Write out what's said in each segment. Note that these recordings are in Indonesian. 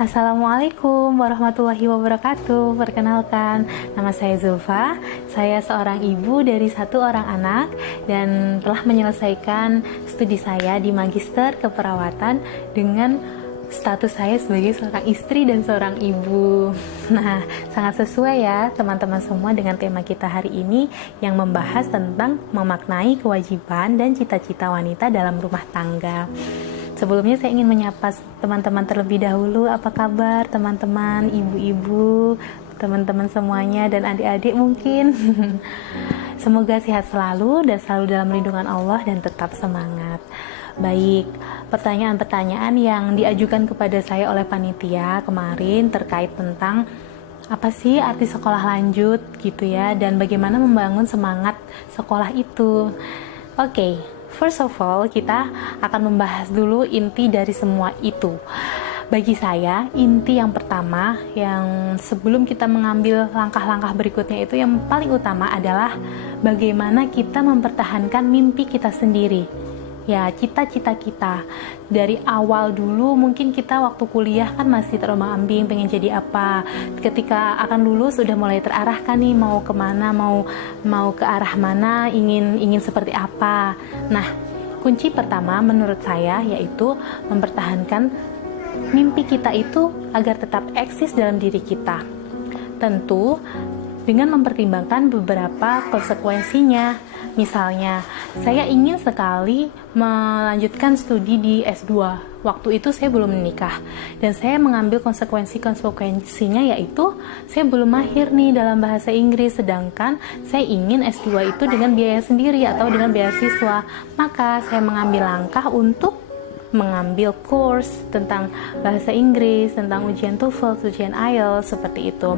Assalamualaikum warahmatullahi wabarakatuh. Perkenalkan, nama saya Zulfa. Saya seorang ibu dari satu orang anak dan telah menyelesaikan studi saya di Magister Keperawatan dengan status saya sebagai seorang istri dan seorang ibu. Nah, sangat sesuai ya teman-teman semua dengan tema kita hari ini yang membahas tentang memaknai kewajiban dan cita-cita wanita dalam rumah tangga. Sebelumnya saya ingin menyapa teman-teman terlebih dahulu. Apa kabar teman-teman, ibu-ibu, teman-teman semuanya dan adik-adik mungkin. Semoga sehat selalu dan selalu dalam lindungan Allah dan tetap semangat. Baik, pertanyaan-pertanyaan yang diajukan kepada saya oleh panitia kemarin terkait tentang apa sih arti sekolah lanjut gitu ya, dan bagaimana membangun semangat sekolah itu. Oke, first of all, kita akan membahas dulu inti dari semua itu. Bagi saya, inti yang pertama yang sebelum kita mengambil langkah-langkah berikutnya itu yang paling utama adalah bagaimana kita mempertahankan mimpi kita sendiri. Ya, cita-cita kita. Dari awal dulu mungkin kita waktu kuliah kan masih terombang-ambing pengen jadi apa. Ketika akan lulus udah mulai terarahkan nih mau kemana, mau ke arah mana, ingin seperti apa. Nah, kunci pertama menurut saya yaitu mempertahankan mimpi kita itu agar tetap eksis dalam diri kita. Tentu dengan mempertimbangkan beberapa konsekuensinya. Misalnya, saya ingin sekali melanjutkan studi di S2. Waktu itu saya belum menikah dan saya mengambil konsekuensinya yaitu saya belum mahir nih dalam bahasa Inggris, sedangkan saya ingin S2 itu dengan biaya sendiri atau dengan beasiswa. Maka saya mengambil langkah untuk mengambil course tentang bahasa Inggris, tentang ujian TOEFL, ujian IELTS, seperti itu.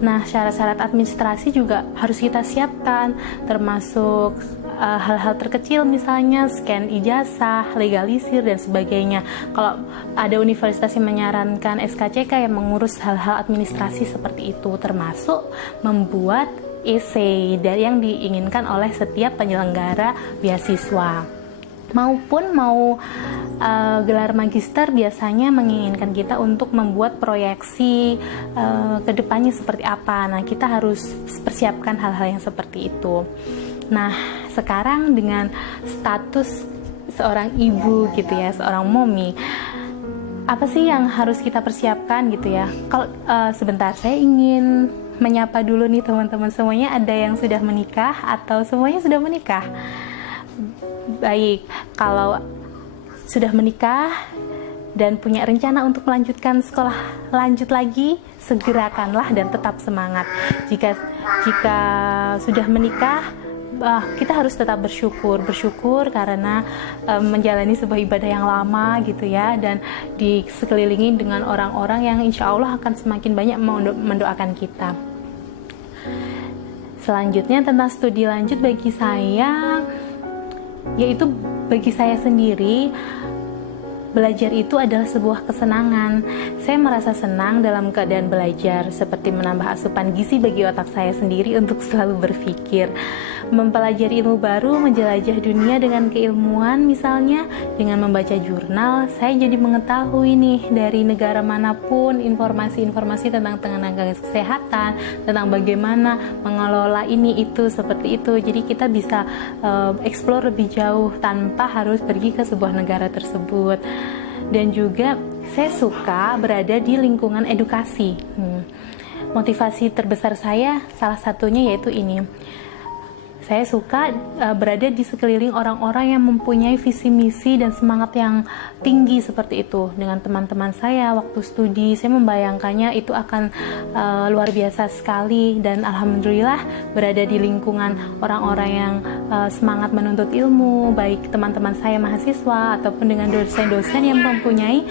Nah, syarat-syarat administrasi juga harus kita siapkan, termasuk hal-hal terkecil misalnya scan ijazah, legalisir, dan sebagainya. Kalau ada universitas yang menyarankan SKCK yang mengurus hal-hal administrasi seperti itu, termasuk membuat essay dari yang diinginkan oleh setiap penyelenggara beasiswa. Maupun mau gelar magister biasanya menginginkan kita untuk membuat proyeksi kedepannya seperti apa. Nah, kita harus persiapkan hal-hal yang seperti itu. Nah, sekarang dengan status seorang ibu gitu ya, seorang mommy, apa sih yang harus kita persiapkan gitu ya? Kalau sebentar, saya ingin menyapa dulu nih teman-teman semuanya. Ada yang sudah menikah atau semuanya sudah menikah? Baik, kalau sudah menikah dan punya rencana untuk melanjutkan sekolah lanjut lagi, segerakanlah dan tetap semangat. Jika sudah menikah, kita harus tetap bersyukur karena menjalani sebuah ibadah yang lama gitu ya, dan di sekelilingi dengan orang-orang yang insya Allah akan semakin banyak mendoakan kita. Selanjutnya tentang studi lanjut bagi saya, yaitu bagi saya sendiri, belajar itu adalah sebuah kesenangan. Saya merasa senang dalam keadaan belajar, seperti menambah asupan gizi bagi otak saya sendiri untuk selalu berpikir. Mempelajari ilmu baru, menjelajah dunia dengan keilmuan misalnya, dengan membaca jurnal, saya jadi mengetahui nih dari negara manapun informasi-informasi tentang tenaga kesehatan, tentang bagaimana mengelola ini, itu, seperti itu. Jadi kita bisa explore lebih jauh tanpa harus pergi ke sebuah negara tersebut. Dan juga saya suka berada di lingkungan edukasi. Motivasi terbesar saya salah satunya yaitu ini. Saya suka berada di sekeliling orang-orang yang mempunyai visi misi dan semangat yang tinggi seperti itu. Dengan teman-teman saya waktu studi, saya membayangkannya itu akan luar biasa sekali, dan alhamdulillah berada di lingkungan orang-orang yang semangat menuntut ilmu, baik teman-teman saya mahasiswa ataupun dengan dosen-dosen yang mempunyai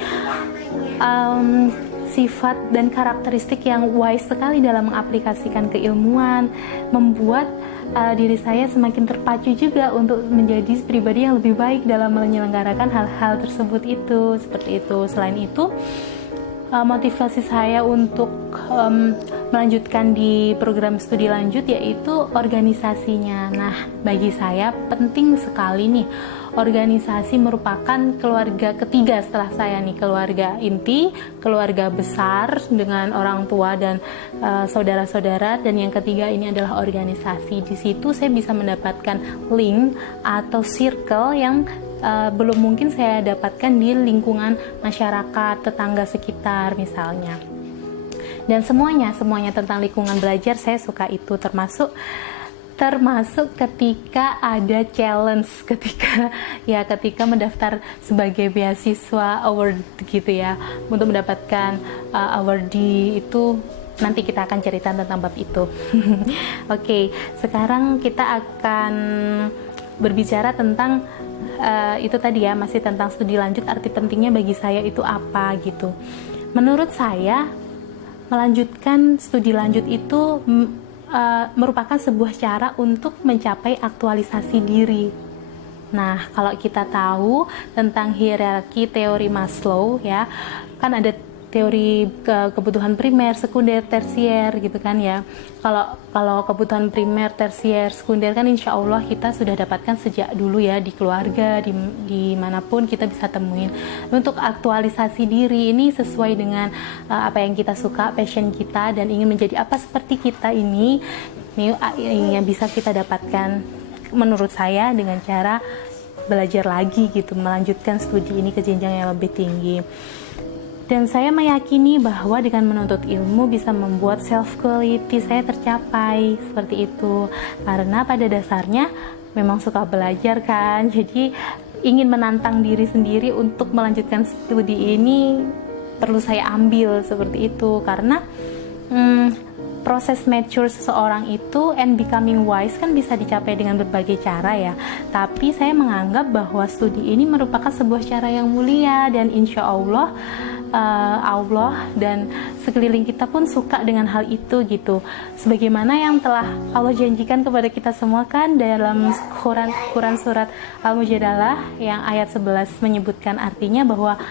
sifat dan karakteristik yang wise sekali dalam mengaplikasikan keilmuan, membuat diri saya semakin terpacu juga untuk menjadi pribadi yang lebih baik dalam menyelenggarakan hal-hal tersebut itu, seperti itu. Selain itu, motivasi saya untuk melanjutkan di program studi lanjut yaitu organisasinya. Nah, bagi saya penting sekali nih organisasi merupakan keluarga ketiga setelah saya nih, keluarga inti, keluarga besar dengan orang tua dan saudara-saudara, dan yang ketiga ini adalah organisasi. Di situ saya bisa mendapatkan link atau circle yang belum mungkin saya dapatkan di lingkungan masyarakat, tetangga sekitar misalnya. Dan semuanya tentang lingkungan belajar saya suka itu, termasuk ketika ada challenge, ketika mendaftar sebagai beasiswa award gitu ya, untuk mendapatkan award itu. Nanti kita akan cerita tentang bab itu. Oke, sekarang kita akan berbicara tentang itu tadi ya, masih tentang studi lanjut, arti pentingnya bagi saya itu apa gitu. Menurut saya, melanjutkan studi lanjut itu merupakan sebuah cara untuk mencapai aktualisasi diri. Nah, kalau kita tahu tentang hierarki teori Maslow ya, kan ada teori kebutuhan primer, sekunder, tersier gitu kan ya. Kalau kebutuhan primer, tersier, sekunder kan insya Allah kita sudah dapatkan sejak dulu ya, di keluarga, di manapun kita bisa temuin. Untuk aktualisasi diri ini sesuai dengan apa yang kita suka, passion kita, dan ingin menjadi apa seperti kita ini yang bisa kita dapatkan menurut saya dengan cara belajar lagi gitu, melanjutkan studi ini ke jenjang yang lebih tinggi. Dan saya meyakini bahwa dengan menuntut ilmu bisa membuat self-quality saya tercapai, seperti itu. Karena pada dasarnya memang suka belajar kan, jadi ingin menantang diri sendiri untuk melanjutkan studi ini perlu saya ambil seperti itu. Karena proses mature seseorang itu and becoming wise kan bisa dicapai dengan berbagai cara ya. Tapi saya menganggap bahwa studi ini merupakan sebuah cara yang mulia, dan insya Allah Allah dan sekeliling kita pun suka dengan hal itu gitu. Sebagaimana yang telah Allah janjikan kepada kita semua kan dalam Quran surat Al-Mujadalah yang ayat 11 menyebutkan artinya bahwa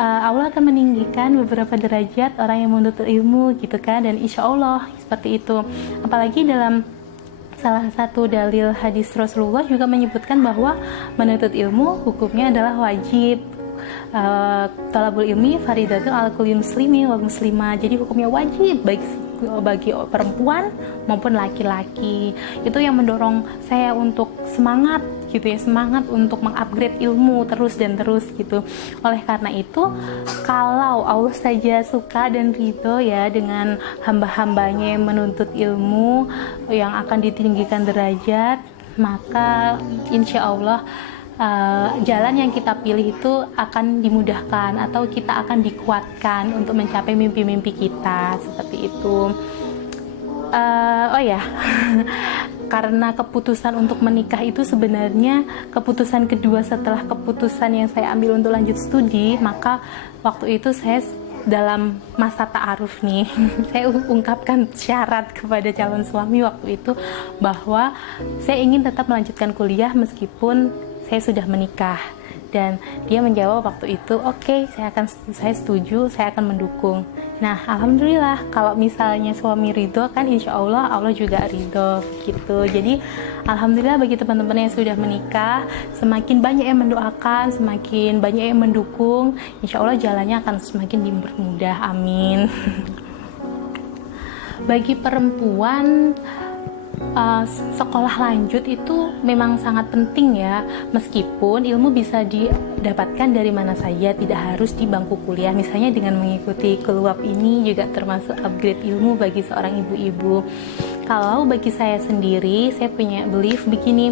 Allah akan meninggikan beberapa derajat orang yang menuntut ilmu gitu kan, dan insya Allah seperti itu. Apalagi dalam salah satu dalil hadis Rasulullah juga menyebutkan bahwa menuntut ilmu hukumnya adalah wajib. Talabul ilmi faridatun ala kulli muslimin wal muslimah. Jadi hukumnya wajib bagi perempuan maupun laki-laki. Itu yang mendorong saya untuk semangat gitu ya, semangat untuk mengupgrade ilmu terus dan terus gitu. Oleh karena itu, kalau Allah saja suka dan ridho ya dengan hamba-hambanya yang menuntut ilmu yang akan ditinggikan derajat, maka insya Allah jalan yang kita pilih itu akan dimudahkan atau kita akan dikuatkan untuk mencapai mimpi-mimpi kita, seperti itu. Oh ya, karena keputusan untuk menikah itu sebenarnya keputusan kedua setelah keputusan yang saya ambil untuk lanjut studi, maka waktu itu saya dalam masa ta'aruf nih, saya ungkapkan syarat kepada calon suami waktu itu bahwa saya ingin tetap melanjutkan kuliah meskipun saya sudah menikah, dan dia menjawab waktu itu, oke, saya setuju, saya akan mendukung. Nah, alhamdulillah kalau misalnya suami ridho kan insya Allah Allah juga ridho gitu. Jadi alhamdulillah bagi teman-teman yang sudah menikah, semakin banyak yang mendoakan, semakin banyak yang mendukung, insya Allah jalannya akan semakin dipermudah, amin. Bagi perempuan, sekolah lanjut itu memang sangat penting ya, meskipun ilmu bisa didapatkan dari mana saja, tidak harus di bangku kuliah. Misalnya dengan mengikuti keluap ini juga termasuk upgrade ilmu bagi seorang ibu-ibu. Kalau bagi saya sendiri, saya punya belief begini,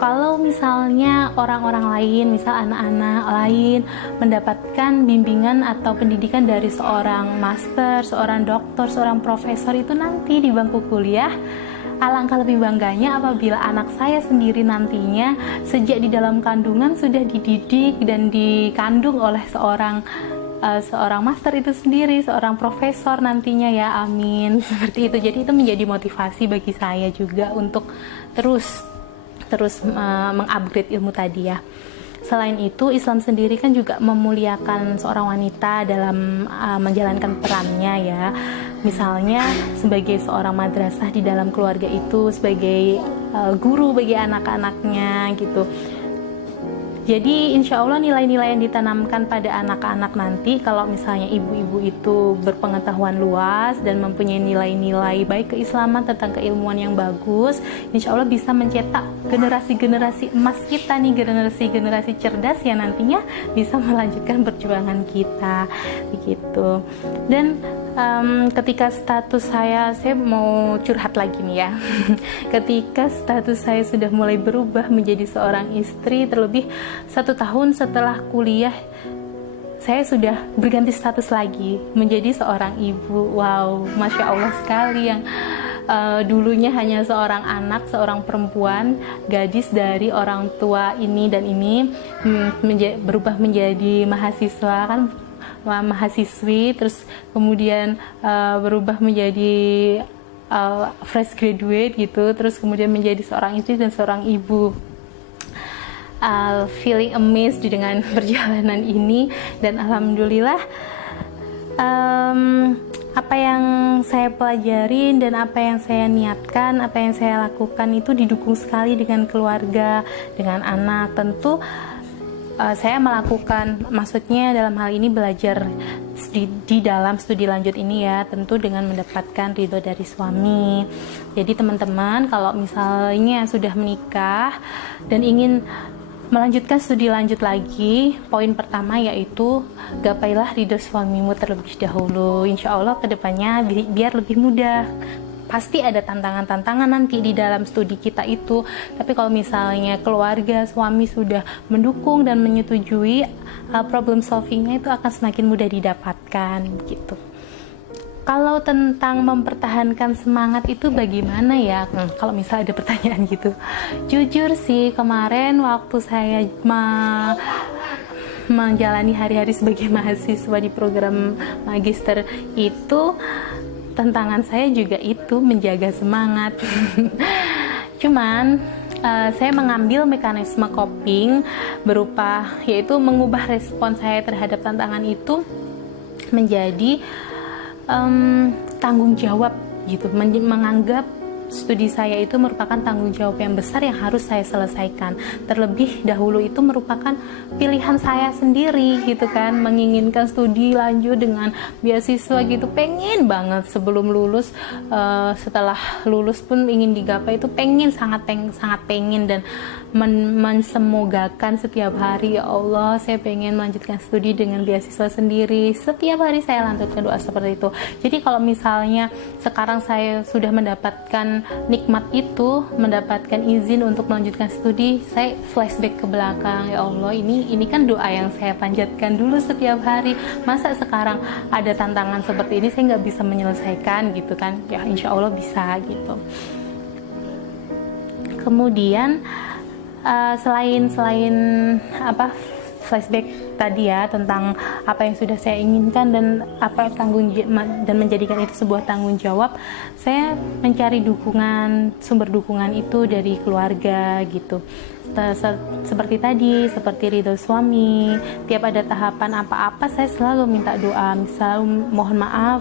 kalau misalnya orang-orang lain, misal anak-anak lain mendapatkan bimbingan atau pendidikan dari seorang master, seorang doktor, seorang profesor itu nanti di bangku kuliah, alangkah lebih bangganya apabila anak saya sendiri nantinya sejak di dalam kandungan sudah dididik dan dikandung oleh seorang master itu sendiri, seorang profesor nantinya ya, amin. Seperti itu. Jadi itu menjadi motivasi bagi saya juga untuk terus mengupgrade ilmu tadi ya. Selain itu, Islam sendiri kan juga memuliakan seorang wanita dalam menjalankan perannya ya. Misalnya sebagai seorang madrasah di dalam keluarga itu, sebagai guru bagi anak-anaknya gitu. Jadi insya Allah nilai-nilai yang ditanamkan pada anak-anak nanti, kalau misalnya ibu-ibu itu berpengetahuan luas dan mempunyai nilai-nilai baik keislaman tentang keilmuan yang bagus, insya Allah bisa mencetak generasi-generasi emas kita nih, generasi-generasi cerdas yang nantinya bisa melanjutkan perjuangan kita, begitu. Dan ketika status saya mau curhat lagi nih ya. Ketika status saya sudah mulai berubah menjadi seorang istri, terlebih 1 tahun setelah kuliah, saya sudah berganti status lagi menjadi seorang ibu. Wow, masya Allah sekali, yang dulunya hanya seorang anak, seorang perempuan, gadis dari orang tua ini dan ini, berubah menjadi mahasiswa, kan mahasiswi, terus kemudian berubah menjadi fresh graduate gitu, terus kemudian menjadi seorang istri dan seorang ibu. Feeling amazed dengan perjalanan ini, dan alhamdulillah apa yang saya pelajarin dan apa yang saya niatkan, apa yang saya lakukan itu didukung sekali dengan keluarga, dengan anak. Tentu saya melakukan, maksudnya dalam hal ini belajar di dalam studi lanjut ini ya, tentu dengan mendapatkan ridho dari suami. Jadi teman-teman, kalau misalnya sudah menikah dan ingin melanjutkan studi lanjut lagi, poin pertama yaitu gapailah ridho suamimu terlebih dahulu. Insya Allah kedepannya biar lebih mudah. Pasti ada tantangan-tantangan nanti di dalam studi kita itu, tapi kalau misalnya keluarga, suami sudah mendukung dan menyetujui, problem solvingnya itu akan semakin mudah didapatkan gitu. Kalau tentang mempertahankan semangat itu bagaimana ya? Kalau misalnya ada pertanyaan gitu, jujur sih kemarin waktu saya menjalani hari-hari sebagai mahasiswa di program magister itu, tantangan saya juga itu menjaga semangat. Cuman saya mengambil mekanisme coping berupa, yaitu mengubah respon saya terhadap tantangan itu menjadi tanggung jawab gitu, menganggap studi saya itu merupakan tanggung jawab yang besar yang harus saya selesaikan. Terlebih dahulu itu merupakan pilihan saya sendiri gitu kan, menginginkan studi lanjut dengan beasiswa gitu, pengen banget sebelum lulus, setelah lulus pun ingin digapai itu, sangat pengen dan mensemogakan setiap hari, ya Allah saya pengen melanjutkan studi dengan beasiswa sendiri. Setiap hari saya lanjutkan doa seperti itu. Jadi kalau misalnya sekarang saya sudah mendapatkan nikmat itu, mendapatkan izin untuk melanjutkan studi, saya flashback ke belakang, ya Allah ini kan doa yang saya panjatkan dulu setiap hari, masa sekarang ada tantangan seperti ini saya nggak bisa menyelesaikan gitu kan, ya insya Allah bisa gitu. Kemudian selain flashback tadi ya, tentang apa yang sudah saya inginkan dan dan menjadikan itu sebuah tanggung jawab, saya mencari sumber dukungan itu dari keluarga gitu. Seperti tadi, seperti ridho suami, tiap ada tahapan apa-apa saya selalu minta doa. Misal mohon maaf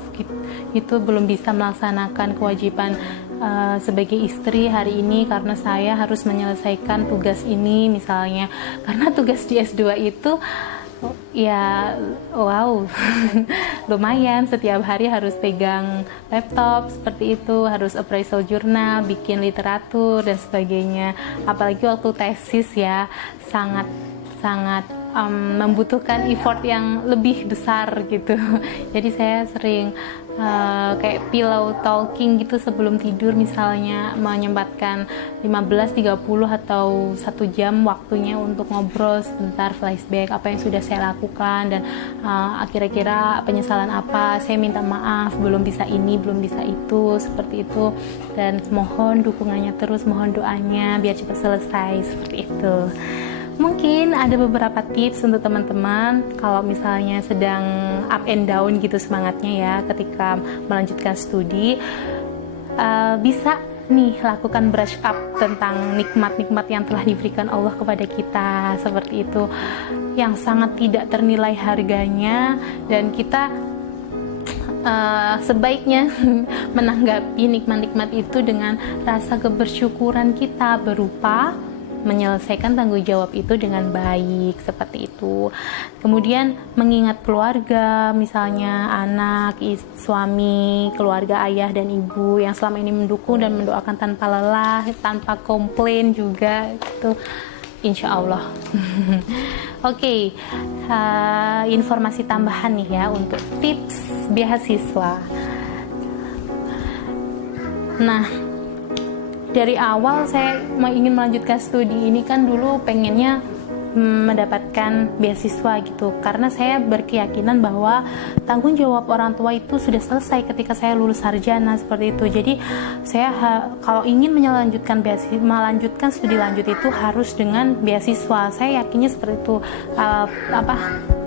gitu belum bisa melaksanakan kewajiban sebagai istri hari ini karena saya harus menyelesaikan tugas ini misalnya, karena tugas di S2 itu ya wow lumayan, setiap hari harus pegang laptop seperti itu, harus appraisal jurnal, bikin literatur dan sebagainya, apalagi waktu tesis ya sangat membutuhkan effort yang lebih besar gitu. Jadi saya sering kayak pillow talking gitu sebelum tidur, misalnya menyempatkan 15-30 atau 1 jam waktunya untuk ngobrol sebentar, flashback apa yang sudah saya lakukan dan kira-kira penyesalan apa, saya minta maaf belum bisa ini, belum bisa itu, seperti itu, dan mohon dukungannya terus, mohon doanya biar cepat selesai, seperti itu. Mungkin ada beberapa tips untuk teman-teman kalau misalnya sedang up and down gitu semangatnya ya ketika melanjutkan studi, bisa nih lakukan brush up tentang nikmat-nikmat yang telah diberikan Allah kepada kita, seperti itu, yang sangat tidak ternilai harganya, dan kita sebaiknya menanggapi nikmat-nikmat itu dengan rasa kebersyukuran kita berupa menyelesaikan tanggung jawab itu dengan baik, seperti itu. Kemudian mengingat keluarga, misalnya anak, suami, keluarga ayah dan ibu yang selama ini mendukung dan mendoakan tanpa lelah, tanpa komplain juga gitu. Insya Allah. Oke, informasi tambahan nih ya untuk tips beasiswa. Nah, dari awal saya ingin melanjutkan studi ini kan dulu pengennya mendapatkan beasiswa gitu, karena saya berkeyakinan bahwa tanggung jawab orang tua itu sudah selesai ketika saya lulus sarjana, seperti itu. Jadi saya kalau ingin melanjutkan studi lanjut itu harus dengan beasiswa. Saya yakinnya seperti itu,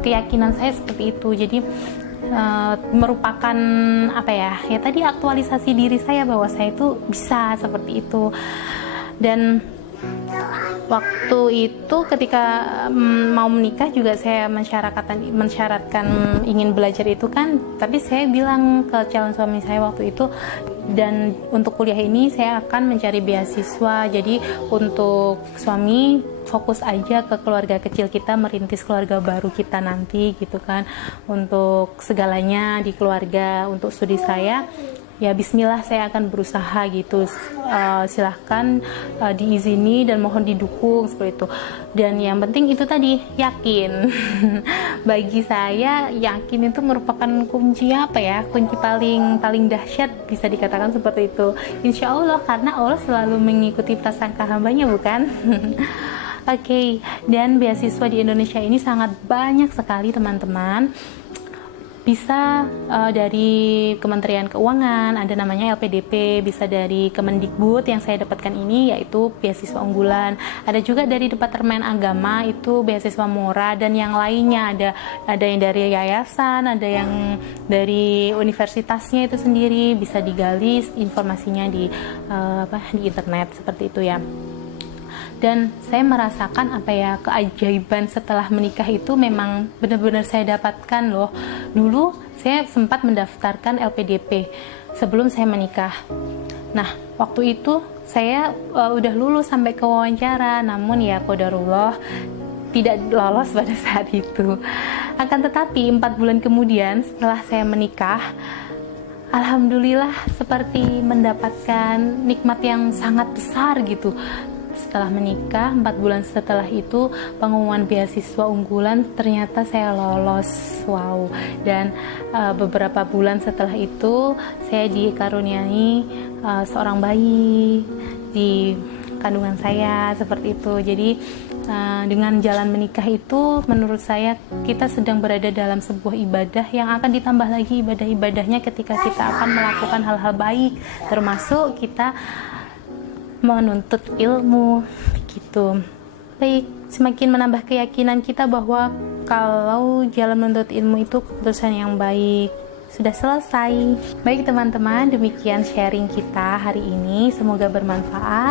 keyakinan saya seperti itu. Jadi merupakan tadi aktualisasi diri saya bahwa saya itu bisa seperti itu. Dan waktu itu ketika mau menikah juga saya mensyaratkan ingin belajar itu kan, tapi saya bilang ke calon suami saya waktu itu, dan untuk kuliah ini saya akan mencari beasiswa. Jadi untuk suami fokus aja ke keluarga kecil kita, merintis keluarga baru kita nanti gitu kan. Untuk segalanya di keluarga, untuk studi saya ya bismillah saya akan berusaha gitu. Silahkan diizini dan mohon didukung seperti itu. Dan yang penting itu tadi, yakin. Bagi saya yakin itu merupakan kunci kunci paling dahsyat, bisa dikatakan seperti itu. Insya Allah, karena Allah selalu mengikuti prasangka hambanya, bukan? Oke, dan beasiswa di Indonesia ini sangat banyak sekali teman-teman. Bisa dari Kementerian Keuangan, ada namanya LPDP, bisa dari Kemendikbud yang saya dapatkan ini, yaitu beasiswa unggulan. Ada juga dari Departemen Agama, itu beasiswa murah, dan yang lainnya ada yang dari yayasan, ada yang dari universitasnya itu sendiri. Bisa digali informasinya di internet, seperti itu ya. Dan saya merasakan keajaiban setelah menikah itu memang benar-benar saya dapatkan loh. Dulu saya sempat mendaftarkan LPDP sebelum saya menikah. Nah, waktu itu saya udah lulus sampai ke wawancara, namun ya qadarullah tidak lolos pada saat itu. Akan tetapi 4 bulan kemudian setelah saya menikah, alhamdulillah seperti mendapatkan nikmat yang sangat besar gitu. Setelah menikah, 4 bulan setelah itu pengumuman beasiswa unggulan, ternyata saya lolos. Wow. Dan beberapa bulan setelah itu saya dikaruniai seorang bayi di kandungan saya, seperti itu. Jadi dengan jalan menikah itu, menurut saya kita sedang berada dalam sebuah ibadah yang akan ditambah lagi ibadah-ibadahnya ketika kita akan melakukan hal-hal baik, termasuk kita menuntut ilmu gitu. Baik, semakin menambah keyakinan kita bahwa kalau jalan menuntut ilmu itu keputusan yang baik. Sudah selesai. Baik teman-teman, demikian sharing kita hari ini, semoga bermanfaat.